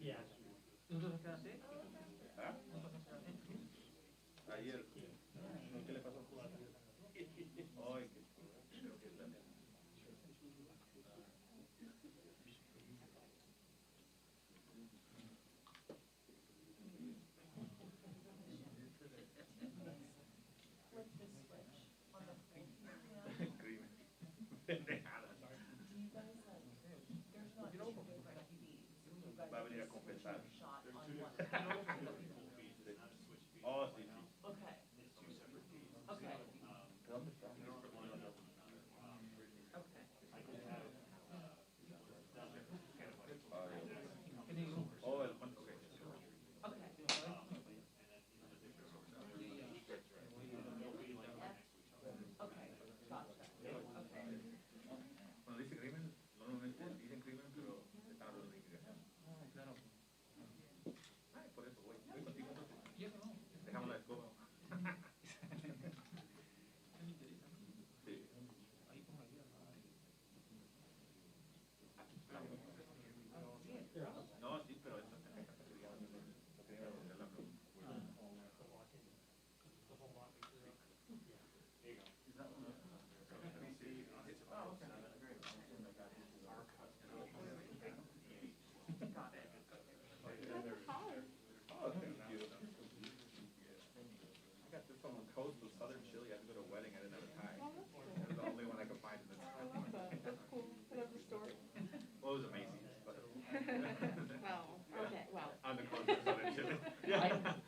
Yeah. ¿Nosotros quedaste? ¿Ah? Ayer. ¿Qué le pasó al jugador? Hoy, creo que también. Crimen. Pendejada. Va a venir a confesar. Oh, sí, sí. Okay. Okay. ¿Dónde está? Okay. Oh, el cuento. Okay. Okay. Okay. Gotcha. Okay. Cuando dice crimen, normalmente dicen crimen, pero están hablando de inmigración. Claro. Ay, por eso voy contigo entonces. ¿Y eso no? Dejamos la escoba. Sí. Ahí con María. No, sí, pero esta tarjeta te quería responder la pregunta. Got it. Oh, thank you. I got this from the coast of southern Chile. I had to go to a wedding. I didn't have a tie. It was the only one I could find in the town. That's cool. I love the store. Well, it was amazing. But Wow. Okay, wow. on the coast of southern Chile.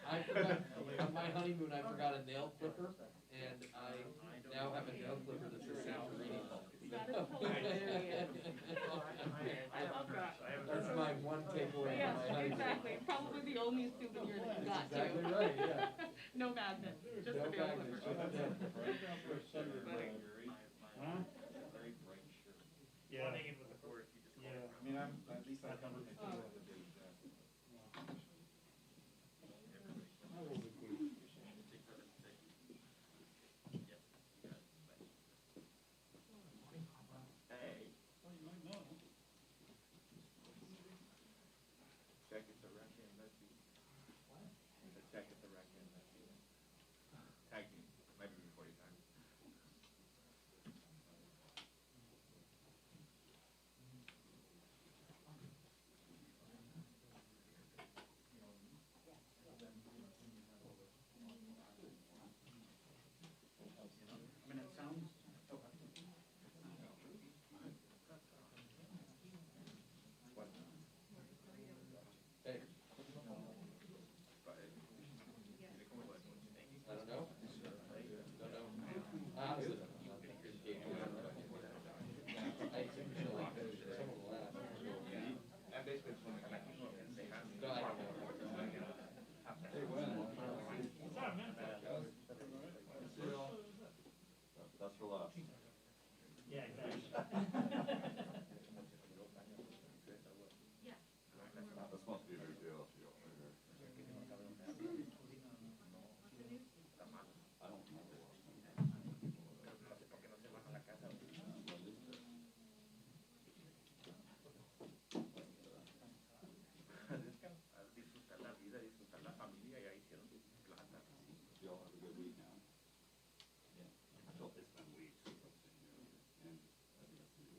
I forgot, on my honeymoon, I forgot a nail clipper, and I now have a nail clipper that says Santorini. That is hilarious. I love that. That's my one takeaway Yes, from my honeymoon. exactly. Probably the only souvenir that you got too. Exactly right, yeah. No magnets, just No the nail magnets, clipper. just a nail clipper. Huh? Yeah. Thinking with the court, you just Yeah, I mean, I'm, at least I covered my Oh. the day. I will be cool. Hey. Oh, you might know. Check it, the record, let's see. The check it, the record, let's see. Tag me, maybe before you time. I mean, it sounds. What? Hey, But, I don't know. Don't know. Honestly, I assume she'll like it. Someone will ask. I'm basically swimming, like, you know, they have. No, I don't know. Hey, well. What's up, man? That's for last. Yeah, exactly. This must be a big deal to you right here. I don't remember last time. Disfrutar la vida, disfrutar la familia, ya hicieron plata. You all have a good week now. Yeah. It's been weeks. And I think it's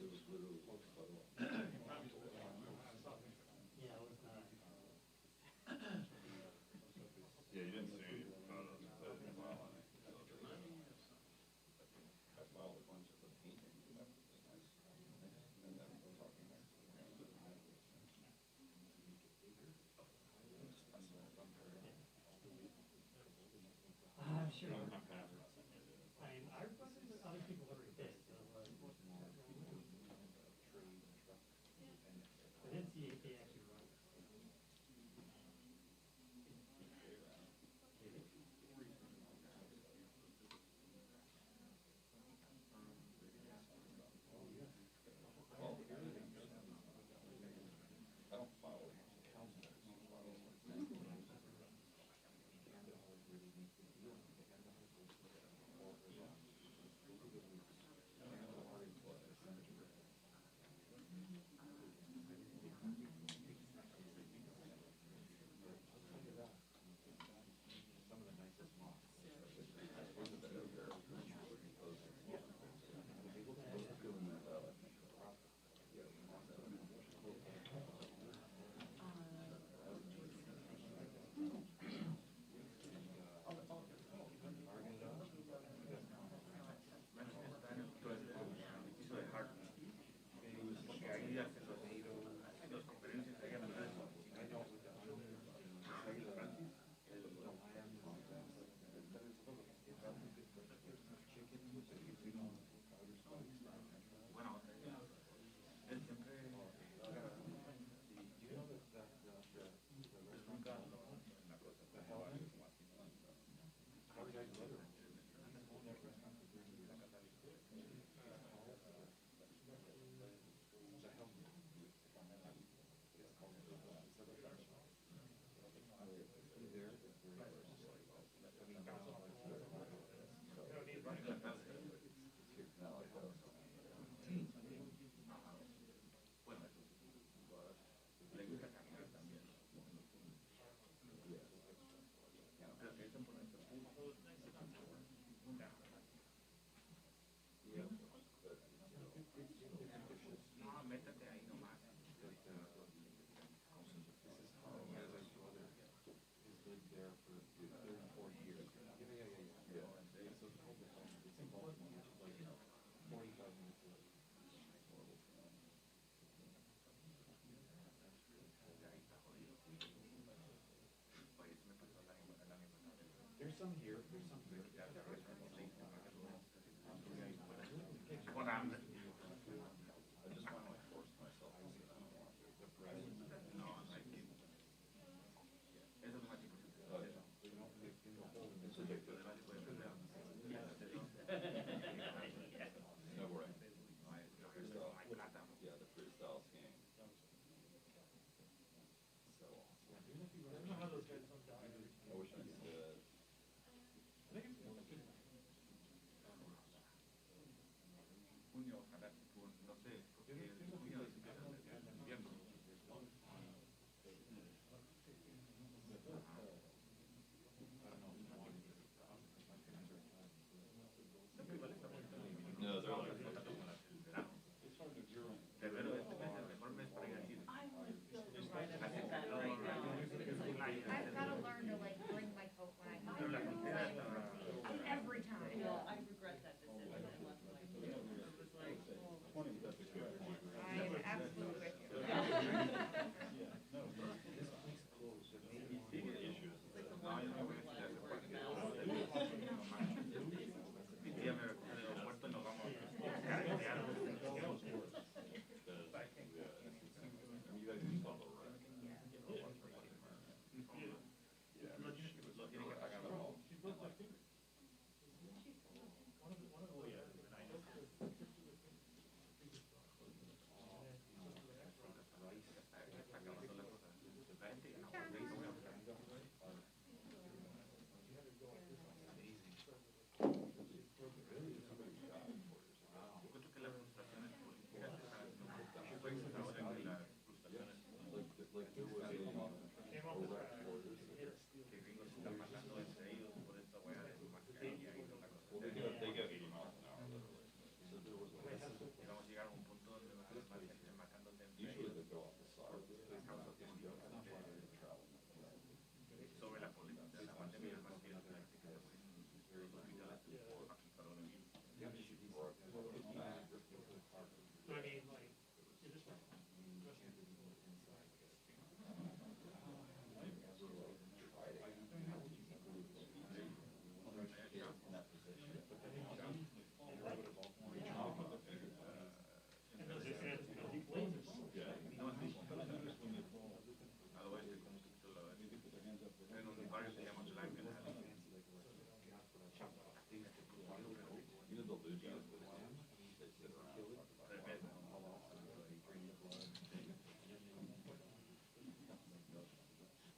It was literally close by the way. Yeah, it was not. Yeah, you didn't see any photos of the file on it. I filed a bunch of the paintings and everything. And then we're talking. I'm sure. I mean, I wasn't other people were did, so it was. I didn't see if they actually wrote it. I don't file it. There's some here, there's some here. What I'm, I just want to like force myself to sit down and watch it. no, I keep. Eso es más chico. Oh, yeah. It's addictive. No way. Freestyle. Yeah, the freestyle skiing. So awesome. I don't know how those guys don't die. I wish I could do it. I So I mean, like, you're just like, and those are fans, you know, deep lasers. Otherwise, they come to the lower. And on the various levels, like in You know, they'll lose you. They sit around.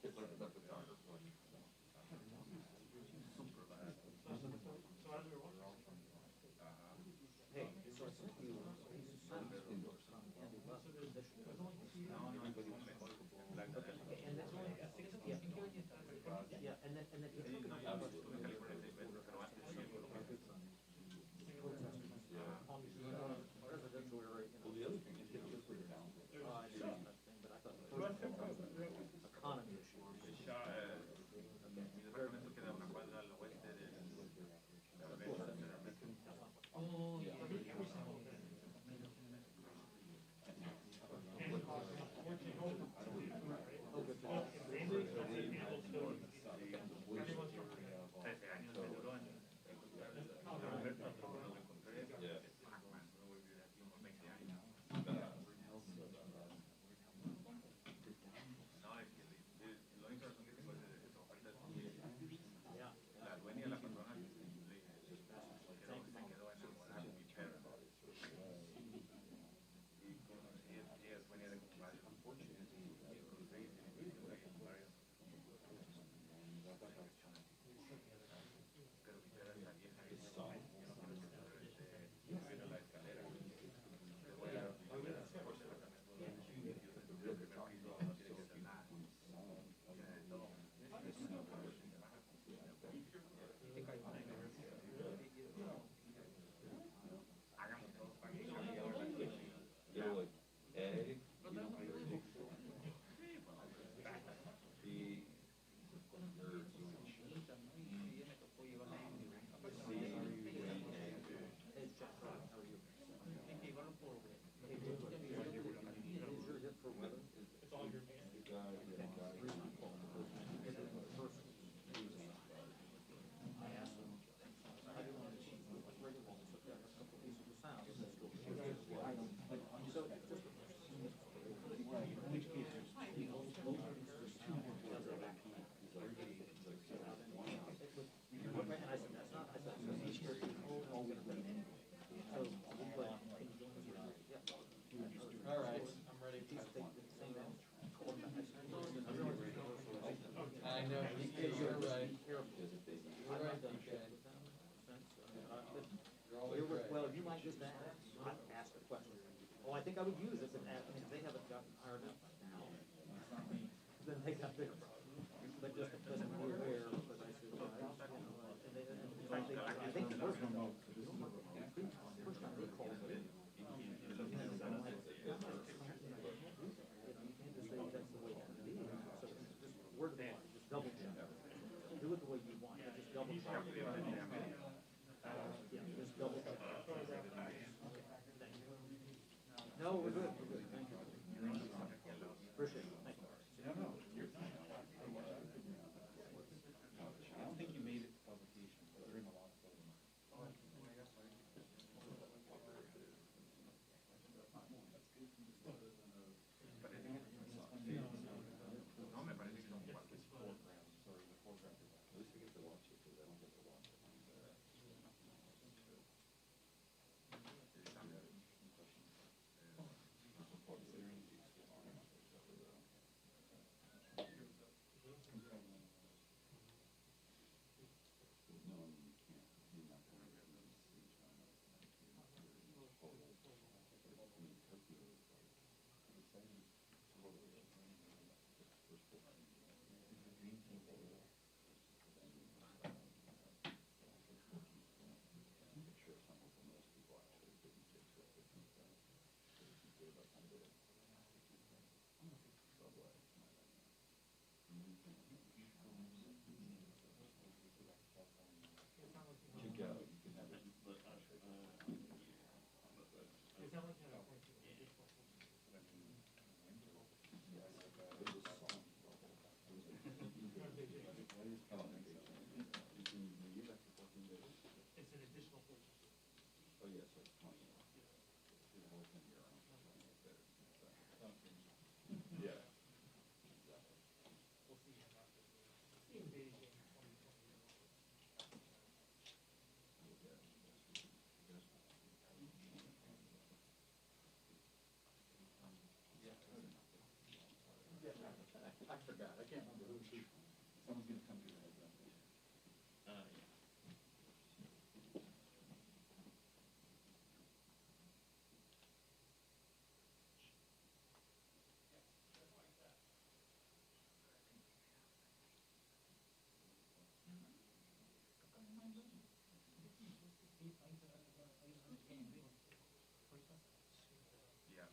It's like the photographer. Super bad. So as we were walking, Hey, so I sent you, so there's only two. okay, and that's only, yeah, and then you took it on. Residential area, you know. Well, the other thing is, it's just pretty talented. I know that thing, but I thought the first one was economy issue. Mi departamento queda a una cuadra al oeste del Oh, yeah. Every single day. And working over. Oh, good. Well, in Greenwood, I said handle stories. Everyone's from Greenwood. 13 años me duró en Yeah. Pac-Man, no voy a vivir aquí unos 20 años. No, es que lo único razón que tengo es de esa oferta de la dueña, la patrona, se quedó enamorada de mi perro. Y conocí, ella es dueña de varios. Pero mi perra está vieja y no quiero que se la escalera. Le voy a hacer por ser también todo el primer piso, no tiene que hacer nada. Tiene de todo. Hagamos todo para que They're like, A, you don't pay attention. B, nerds. Hey, Jeff, how are you? Hey, is your hit for weather? It's all your man. I asked him, how do you want to cheat? What's regular? He took down a couple pieces of sound. So just, and I said, that's not, I said, so each year, always wait. So, we put, can you join us? Yeah. All right, I'm ready. He's taking the same quarterback. I know, you're right. You're right, DK. Well, you might just ask a question. Oh, I think I would use this and ask, I mean, if they haven't gotten hired up now, then they got bigger problems. But just because I'm aware, because I said, you know, and they, in fact, I think the first one, first time they called me. You know, I'm like, you know, you can't just say that's the way it's gonna be. So just word of mouth, just double check. Do it the way you want, but just double check. Yeah, just double check. Okay, thank you. No, we're good, thank you. Appreciate it, thank you. I don't think you made it to publication, but they're in a lot of them. No, me parece que son 4. Sorry, the 4 grams. At least I get to watch it, because I don't get to watch it. No, I mean, you can't, you're not going to get them to see China. I mean, Tokyo is like, it's exciting. First of all, the dream team photo. I'm sure something for most people actually didn't get to it. Subway. Check out, you can have it. It sounds like you had a point. How about vacation? You can leave after 14 days? It's an additional 14 days. Oh, yes, so it's 20. The whole thing you're on, 28 days. Yeah. Exactly. We'll see him after the, see him Beijing 2021. We'll get it. I forgot, I can't remember who, someone's gonna come to your head, Yeah. Yeah.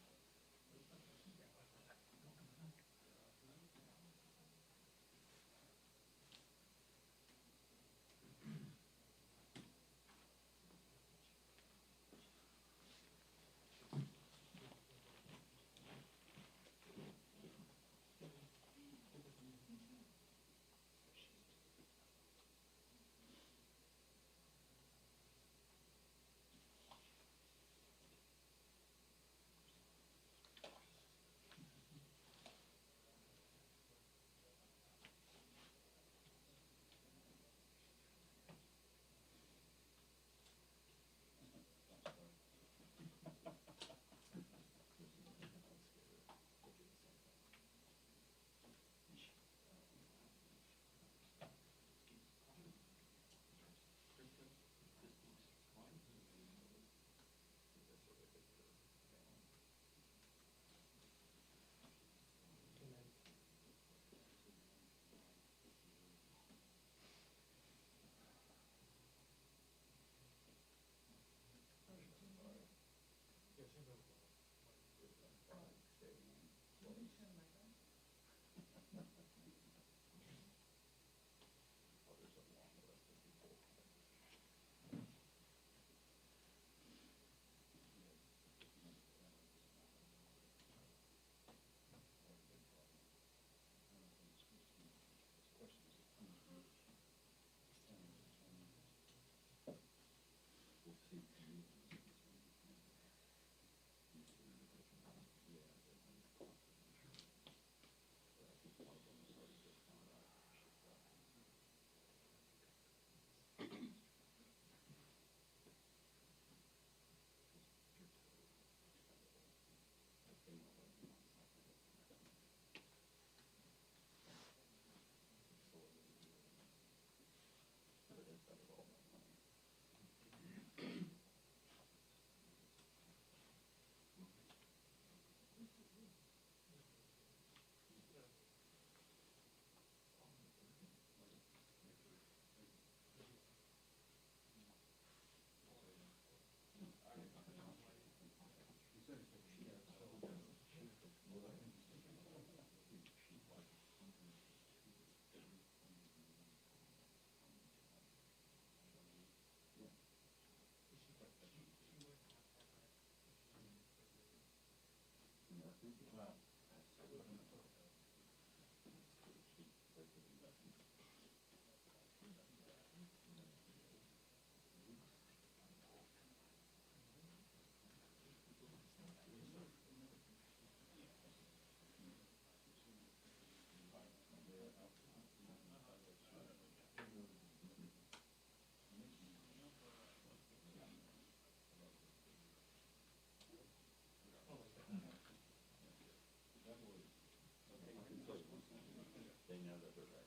They know that they're right.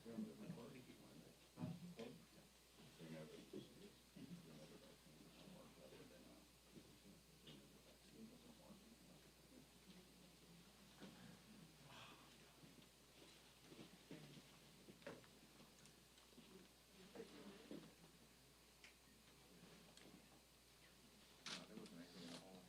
They know that they know that vaccine doesn't work, that way they know. They know the vaccine doesn't work. No, there wasn't anything at all.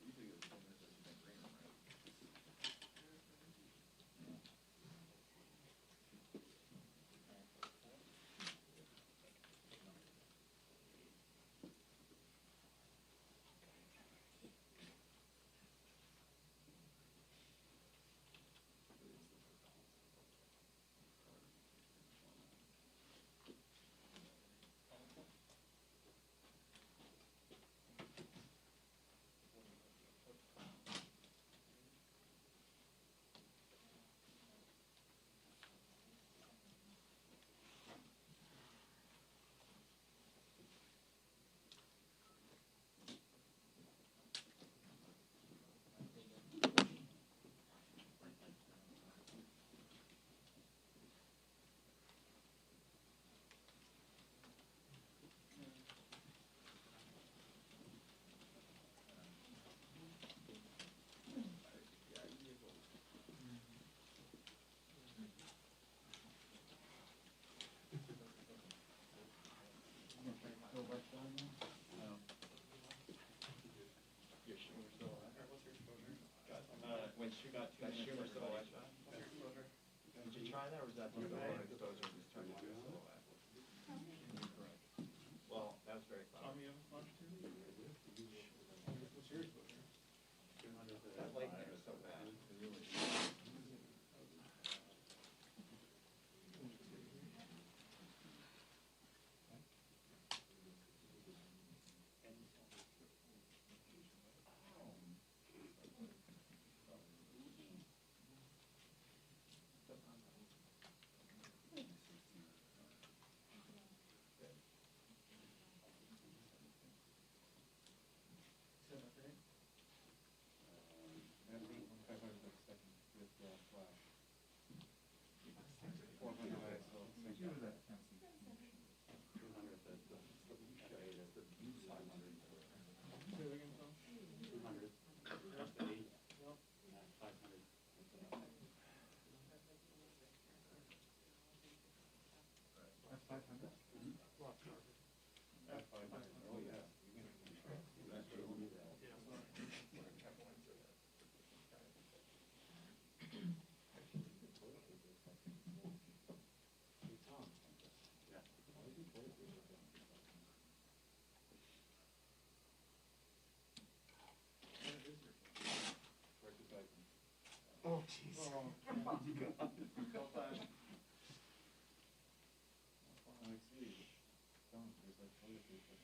Usually it's in this, it's in green, right? those are just turned into a silhouette. Well, that's very clever. Tommy, you have a thought too? What's yours, Booker? That lightning is so bad. It really is. Set up, right? That'd be 500 bucks second with Flash. 400 ISO. Thank you. That fancy. 200, that's the, that's the 500. Say that again, Tom? 200. That's the 8. 500. That's 500? That's 500. Oh, yeah. Oh, jeez. Oh, God. Go Flash. I see. Don't, there's like toiletry stuff.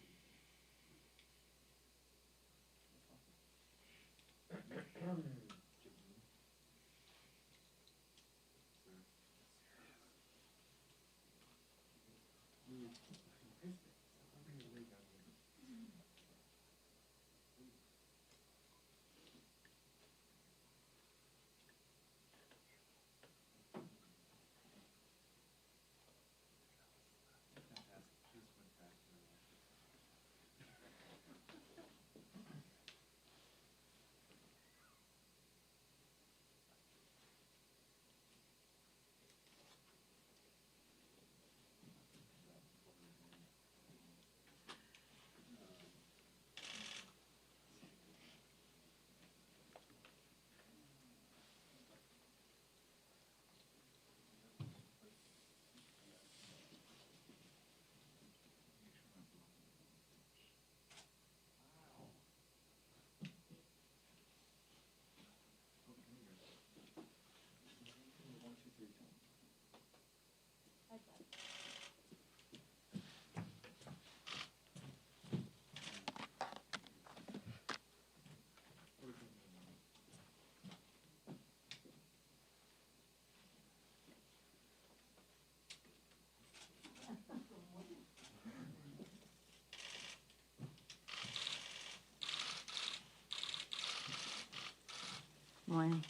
Morning.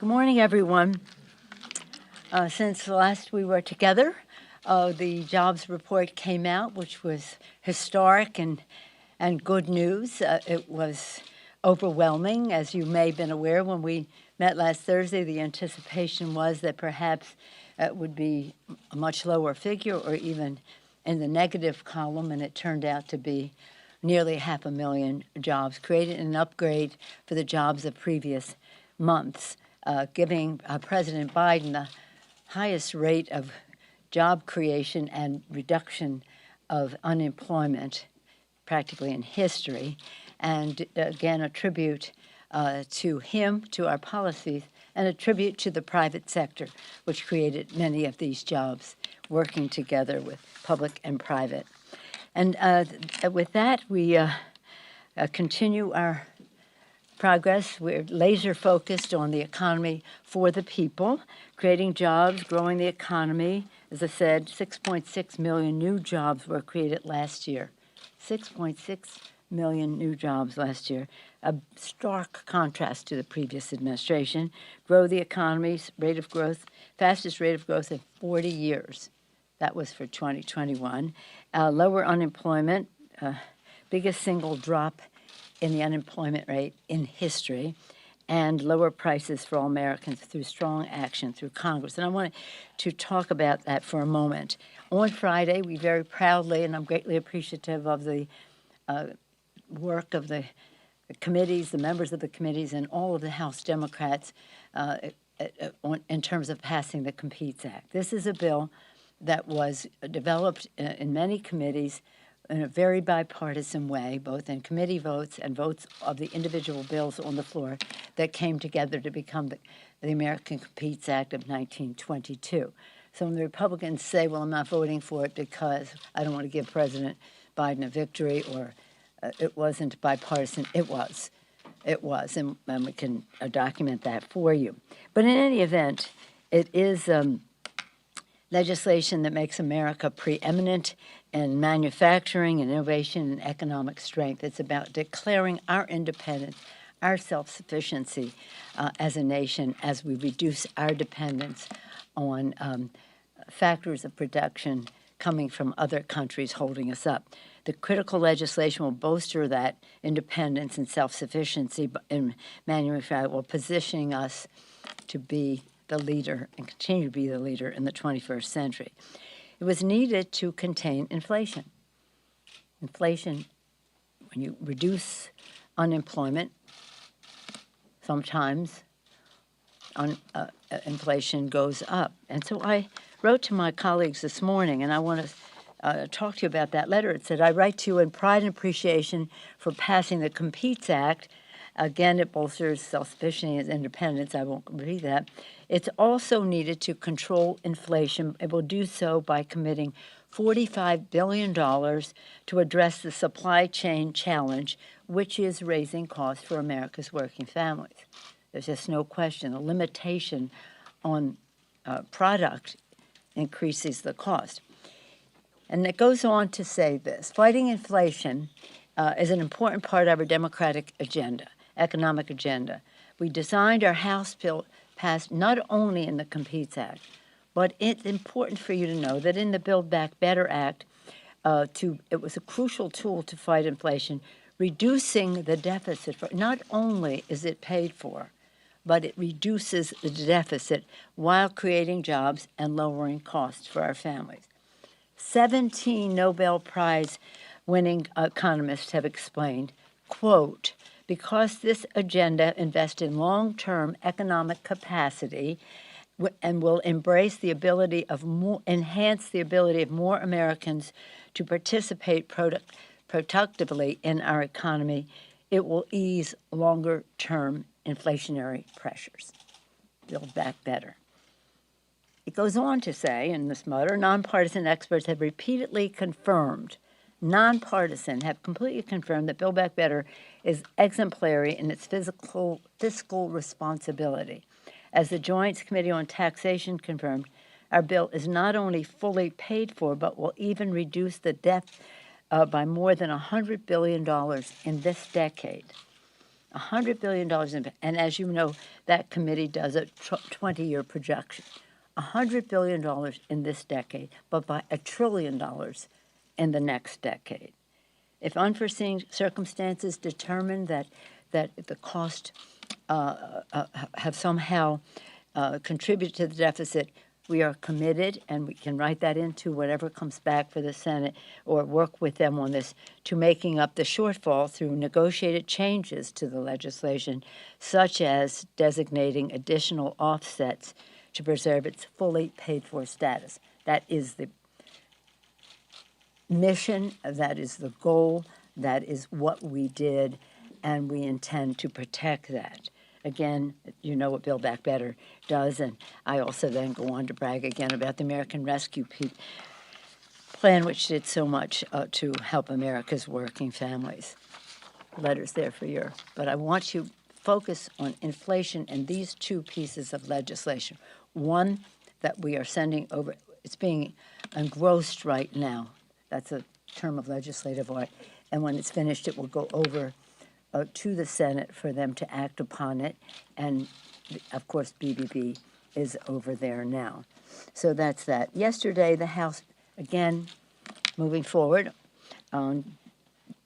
Good morning, everyone. Since last we were together, the jobs report came out, which was historic and good news. It was overwhelming, as you may have been aware. When we met last Thursday, the anticipation was that perhaps it would be a much lower figure or even in the negative column, and it turned out to be nearly 500,000 jobs created, an upgrade for the jobs of previous months, giving President Biden the highest rate of job creation and reduction of unemployment practically in history, and again a tribute to him, to our policies, and a tribute to the private sector, which created many of these jobs, working together with public and private. And with that, we continue our progress. We're laser focused on the economy for the people, creating jobs, growing the economy. As I said, 6.6 million new jobs were created last year. 6.6 million new jobs last year. A stark contrast to the previous administration. Grow the economy's rate of growth, fastest rate of growth in 40 years. That was for 2021. Lower unemployment, biggest single drop in the unemployment rate in history, and lower prices for all Americans through strong action through Congress. And I want to talk about that for a moment. On Friday, we very proudly, and I'm greatly appreciative of the work of the committees, the members of the committees, and all of the House Democrats in terms of passing the Competes Act. This is a bill that was developed in many committees in a very bipartisan way, both in committee votes and votes of the individual bills on the floor that came together to become the American Competes Act of 1922. So when the Republicans say, well, I'm not voting for it because I don't want to give President Biden a victory, or it wasn't bipartisan, it was. It was, and we can document that for you. But in any event, it is legislation that makes America preeminent in manufacturing and innovation and economic strength. It's about declaring our independence, our self-sufficiency as a nation as we reduce our dependence on factors of production coming from other countries holding us up. The critical legislation will bolster that independence and self-sufficiency in manufacturing, while positioning us to be the leader and continue to be the leader in the 21st century. It was needed to contain inflation. Inflation, when you reduce unemployment, sometimes inflation goes up. And so I wrote to my colleagues this morning, and I want to talk to you about that letter. It said, I write to you in pride and appreciation for passing the Competes Act. Again, it bolsters self-sufficiency and independence. I won't read that. It's also needed to control inflation. It will do so by committing $45 billion to address the supply chain challenge, which is raising costs for America's working families. There's just no question. The limitation on product increases the cost. And it goes on to say this: fighting inflation is an important part of our democratic agenda, economic agenda. We designed our House bill passed not only in the Competes Act, but it's important for you to know that in the Build Back Better Act, it was a crucial tool to fight inflation, reducing the deficit. Not only is it paid for, but it reduces the deficit while creating jobs and lowering costs for our families. 17 Nobel Prize winning economists have explained, quote, because this agenda invests in long-term economic capacity and will enhance the ability of more Americans to participate productively in our economy, it will ease longer-term inflationary pressures. Build back better. It goes on to say in this letter, nonpartisan experts have repeatedly confirmed, completely confirmed that Build Back Better is exemplary in its fiscal responsibility. As the Joint Committee on Taxation confirmed, our bill is not only fully paid for, but will even reduce the debt by more than $100 billion in this decade. $100 billion, and as you know, that committee does a 20-year projection. $100 billion in this decade, but by $1 trillion in the next decade. If unforeseen circumstances determine that the cost have somehow contributed to the deficit, we are committed, and we can write that into whatever comes back for the Senate or work with them on this, to making up the shortfall through negotiated changes to the legislation, such as designating additional offsets to preserve its fully paid-for status. That is the mission, that is the goal, that is what we did, and we intend to protect that. Again, you know what Build Back Better does, and I also then go on to brag again about the American Rescue Plan, which did so much to help America's working families. Letters there for you. But I want you to focus on inflation and these two pieces of legislation. One that we are sending over, it's being engrossed right now. That's a term of legislative art. And when it's finished, it will go over to the Senate for them to act upon it. And, of course, BBB is over there now. So that's that. Yesterday, the House, again, moving forward on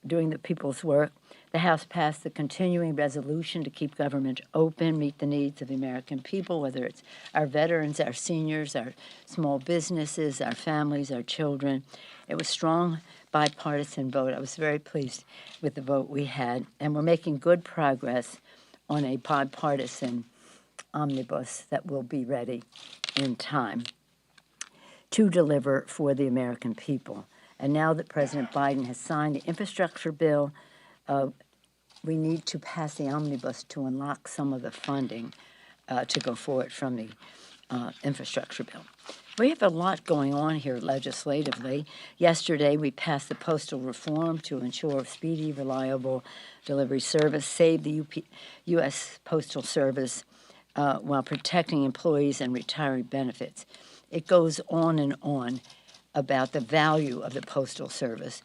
doing the people's work, the House passed the continuing resolution to keep government open, meet the needs of the American people, whether it's our veterans, our seniors, our small businesses, our families, our children. It was strong bipartisan vote. I was very pleased with the vote we had, and we're making good progress on a bipartisan omnibus that will be ready in time to deliver for the American people. And now that President Biden has signed the infrastructure bill, we need to pass the omnibus to unlock some of the funding to go forward from the infrastructure bill. We have a lot going on here legislatively. Yesterday, we passed the postal reform to ensure speedy, reliable delivery service, save the U.S. Postal Service while protecting employees and retiree benefits. It goes on and on about the value of the Postal Service.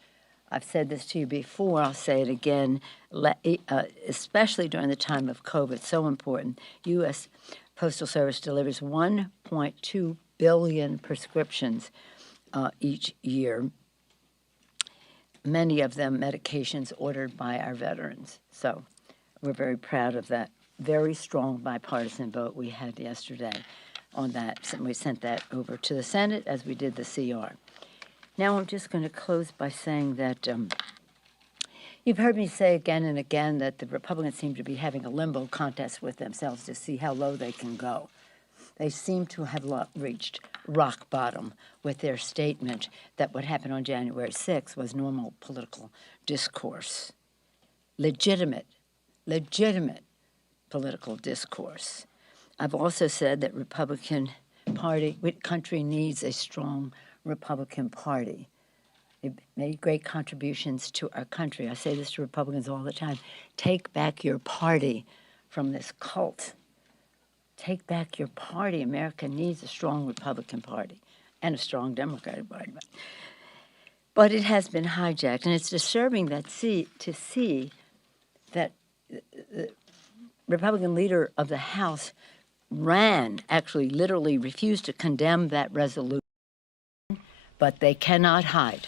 I've said this to you before, I'll say it again, especially during the time of COVID, so important. U.S. Postal Service delivers 1.2 billion prescriptions each year, many of them medications ordered by our veterans. So we're very proud of that very strong bipartisan vote we had yesterday on that. We sent that over to the Senate as we did the CR. Now I'm just going to close by saying that you've heard me say again and again that the Republicans seem to be having a limbo contest with themselves to see how low they can go. They seem to have reached rock bottom with their statement that what happened on January 6th was normal political discourse. Legitimate political discourse. I've also said that Republican country needs a strong Republican Party. They've made great contributions to our country. I say this to Republicans all the time. Take back your party from this cult. Take back your party. America needs a strong Republican Party and a strong Democratic Party. But it has been hijacked, and it's disturbing to see that the Republican leader of the House actually literally refused to condemn that resolution, but they cannot hide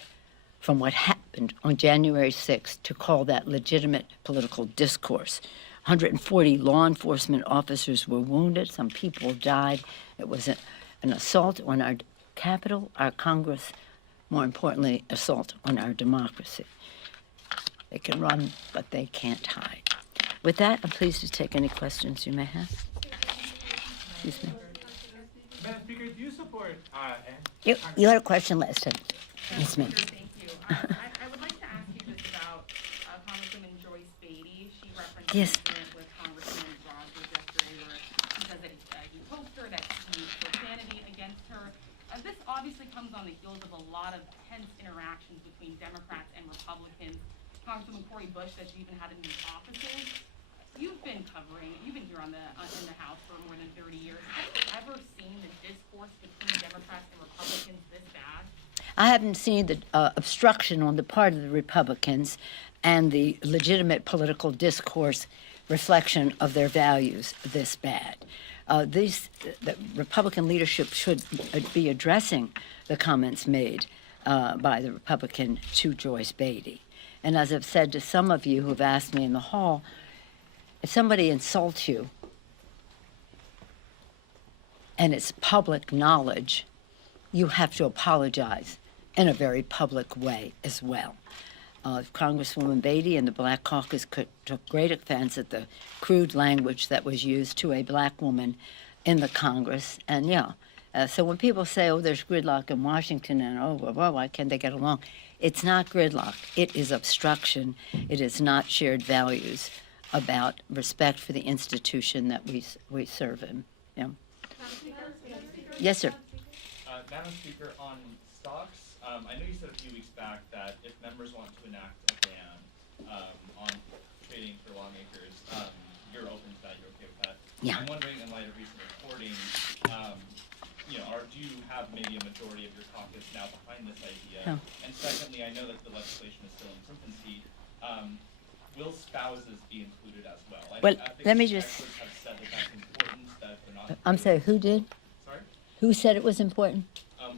from what happened on January 6th to call that legitimate political discourse. 140 law enforcement officers were wounded. Some people died. It was an assault on our Capitol, our Congress, more importantly, assault on our democracy. They can run, but they can't hide. With that, I'm pleased to take any questions you may have. Excuse me. Madam Speaker, do you support You had a question last time. Yes, ma'am. Thank you. I would like to ask you this about Congresswoman Joyce Beatty. She referenced Yes. an incident with Congressman Rogers yesterday where he says that he poked her, that he used profanity against her. This obviously comes on the heels of a lot of tense interactions between Democrats and Republicans. Congresswoman Cori Bush says she even had in these offices. You've been here in the House for more than 30 years. Have you ever seen the discourse between Democrats and Republicans this bad? I haven't seen the obstruction on the part of the Republicans and the legitimate political discourse reflection of their values this bad. The Republican leadership should be addressing the comments made by the Republican to Joyce Beatty. And as I've said to some of you who have asked me in the hall, if somebody insults you and it's public knowledge, you have to apologize in a very public way as well. Congresswoman Beatty and the Black Caucus took great offense at the crude language that was used to a black woman in the Congress. And so when people say, oh, there's gridlock in Washington and why can't they get along? It's not gridlock. It is obstruction. It is not shared values about respect for the institution that we serve in. Yeah. Yes, sir. Madam Speaker, on stocks, I know you said a few weeks back that if members want to enact a ban on trading for lawmakers, you're open to that, you're okay with that. Yeah. I'm wondering, in light of recent reporting, do you have maybe a majority of your caucus now behind this idea? Oh. And secondly, I know that the legislation is still in its infancy. Will spouses be included as well? Well, I think let me some just- experts have said that that's important, that if they're not. I'm sorry, who did? Sorry? Who said it was important?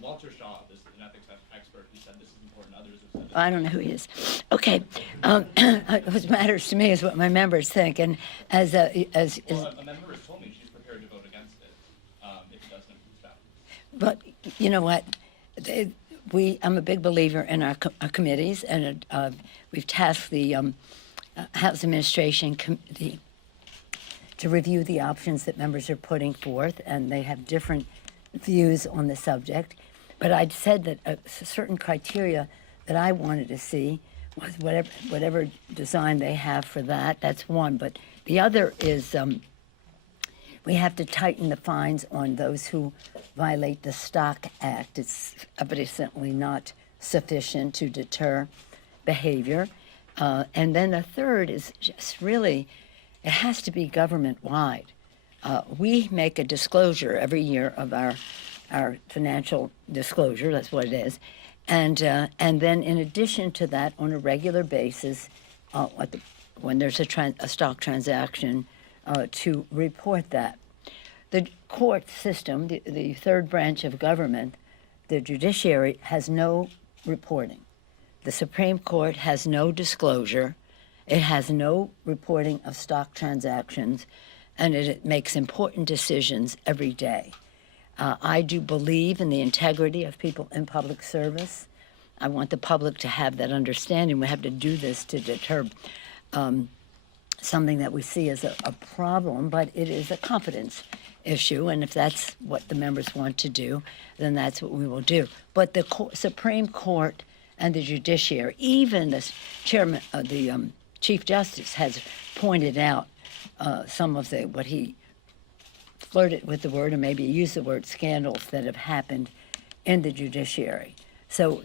Walter Shaw is an ethics expert who said this is important. Others have said this. I don't know who he is. Okay. What matters to me is what my members think. And Well, a member has told me she's prepared to vote against it if it doesn't include spouses. but you know what? I'm a big believer in our committees, and we've tasked the House Administration, the to review the options that members are putting forth, and they have different views on the subject. But I'd said that a certain criteria that I wanted to see was whatever design they have for that. That's one. But the other is we have to tighten the fines on those who violate the Stock Act. It's evidently not sufficient to deter behavior. And then the third is just really, it has to be government-wide. We make a disclosure every year of our financial disclosure, that's what it is. And then in addition to that, on a regular basis, when there's a stock transaction, to report that. The court system, the third branch of government, the judiciary, has no reporting. The Supreme Court has no disclosure. It has no reporting of stock transactions, and it makes important decisions every day. I do believe in the integrity of people in public service. I want the public to have that understanding. We have to do this to deter something that we see as a problem, but it is a confidence issue, and if that's what the members want to do, then that's what we will do. But the Supreme Court and the judiciary, even the chairman, the Chief Justice has pointed out some of what he flirted with the word, or maybe used the word, scandals that have happened in the judiciary. So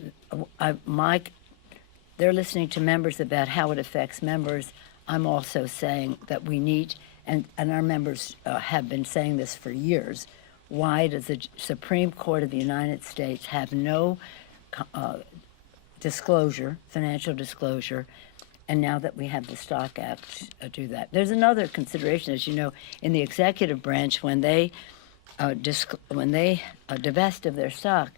they're listening to members about how it affects members. I'm also saying that we need, and our members have been saying this for years, why does the Supreme Court of the United States have no disclosure, financial disclosure, and now that we have the Stock Act, do that. There's another consideration, as you know, in the executive branch, when they divest of their stock,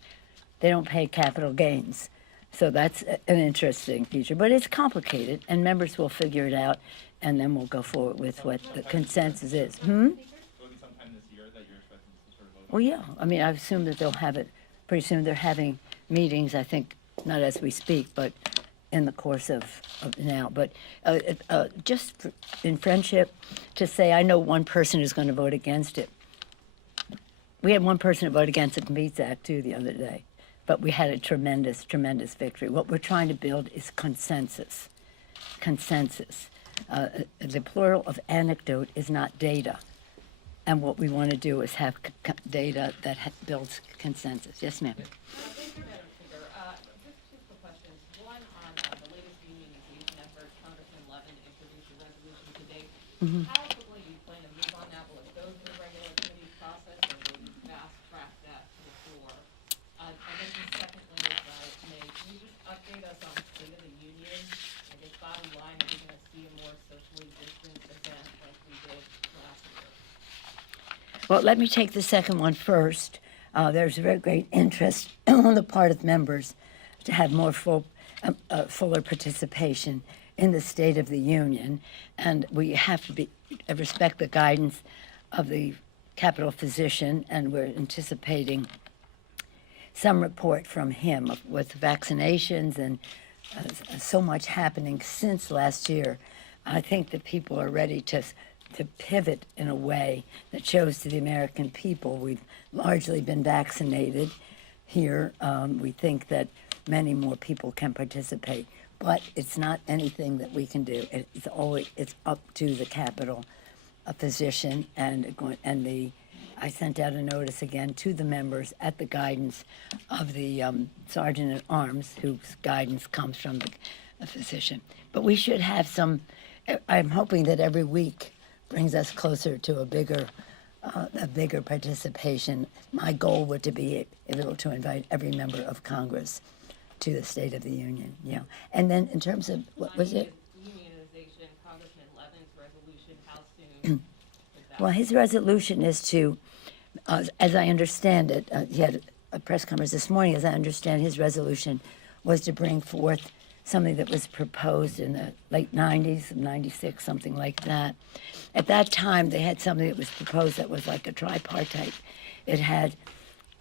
they don't pay capital gains. So that's an interesting feature, but it's complicated, and members will figure it out, and then we'll go forward with what the consensus is. So it'll be sometime this year that you're expecting some sort of vote? Well, yeah. I mean, I assume that they'll have it pretty soon. They're having meetings, I think, not as we speak, but in the course of now. But just in friendship, to say I know one person who's going to vote against it. We had one person vote against the Competes Act, too, the other day. But we had a tremendous, tremendous victory. What we're trying to build is consensus. Consensus. The plural of anecdote is not data. And what we want to do is have data that builds consensus. Yes, ma'am. Thank you, Madam Speaker. Just two quick questions. One on the latest unionization effort. Congressman Levin introduced a resolution today. How quickly do you plan to move on that? Will it go through the regular committee process, or will you fast track that to the floor? And then secondly, if I may, can you just update us on the state of the union? I guess bottom line, are we going to see a more socially distanced event like we did last year? Well, let me take the second one first. There's a very great interest on the part of members to have more fuller participation in the State of the Union, and we have to respect the guidance of the Capitol physician, and we're anticipating some report from him with vaccinations and so much happening since last year. I think that people are ready to pivot in a way that shows to the American people we've largely been vaccinated here. We think that many more people can participate, but it's not anything that we can do. It's up to the Capitol physician, I sent out a notice again to the members at the guidance of the Sergeant at Arms, whose guidance comes from the physician. But we should have I'm hoping that every week brings us closer to a bigger participation. My goal would to be able to invite every member of Congress to the State of the Union. Yeah, and then in terms of what was it? Unionization, Congressman Levin's resolution. How soon is that? Well, his resolution is to, as I understand it, he had a press conference this morning. As I understand, his resolution was to bring forth something that was proposed in the late 90s, 96, something like that. At that time, they had something that was proposed that was like a tripartite. It had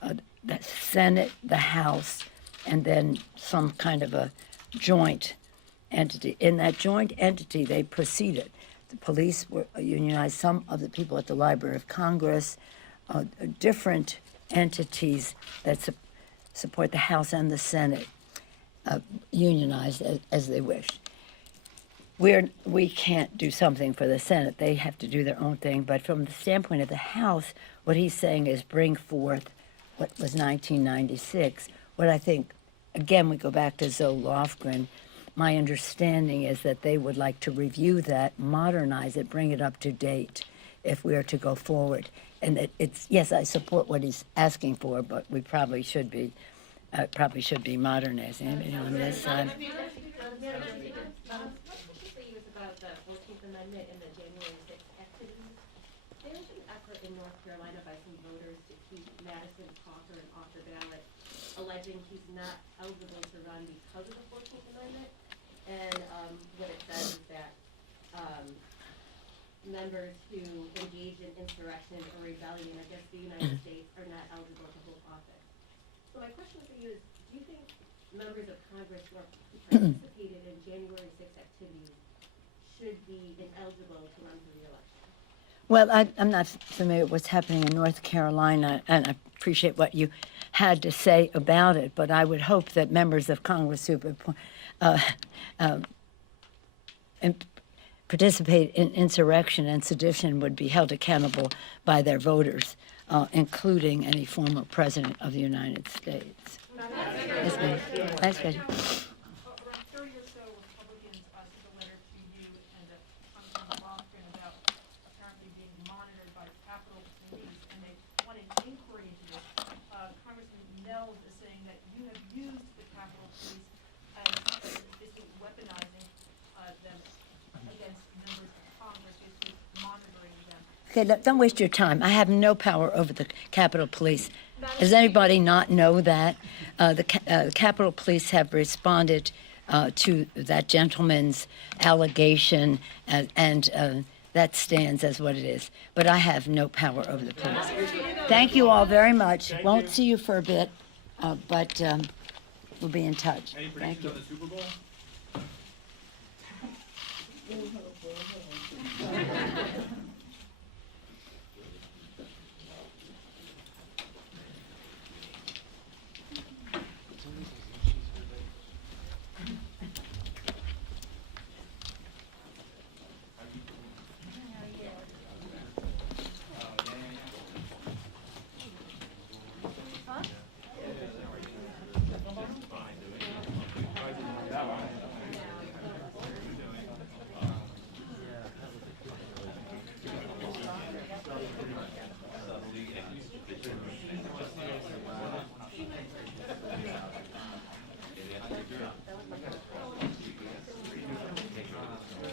the Senate, the House, and then some kind of a joint entity. In that joint entity, they proceeded the police were unionized, some of the people at the Library of Congress, different entities that support the House and the Senate unionized as they wish. We can't do something for the Senate. They have to do their own thing. But from the standpoint of the House, what he's saying is bring forth what was 1996. What I think, again, we go back to Zoe Lofgren. My understanding is that they would like to review that, modernize it, bring it up to date if we are to go forward. And it's, yes, I support what he's asking for, but we probably should be modernizing. Anybody on this side? About the 14th Amendment and the January 6th activities. There's an effort in North Carolina by some voters to keep Madison Cawthorn off the ballot, alleging he's not eligible to run because of the 14th Amendment. And what it says is that members who engage in insurrection or rebellion against the United States are not eligible to hold office. So my question for you is, do you think members of Congress who participated in January 6th activities should be ineligible to run for re-election? Well, I'm not familiar with what's happening in North Carolina, and I appreciate what you had to say about it, but I would hope that members of Congress who participate in insurrection and sedition would be held accountable by their voters, including any former president of the United States. Yes, ma'am. That's good. Around 30 or so Republicans sent a letter to you and Congressman Lofgren about apparently being monitored by Capitol Police, and they want an inquiry into this. Congressman Nels is saying that you have used the Capitol Police as basically weaponizing them against members of Congress, basically monitoring them. Okay, don't waste your time. I have no power over the Capitol Police. Does anybody not know that? The Capitol Police have responded to that gentleman's allegation, and that stands as what it is. But I have no power over the police. Thank you all very much. Won't see you for a bit, but we'll be in touch. Any Thank predictions you. on the Super Bowl?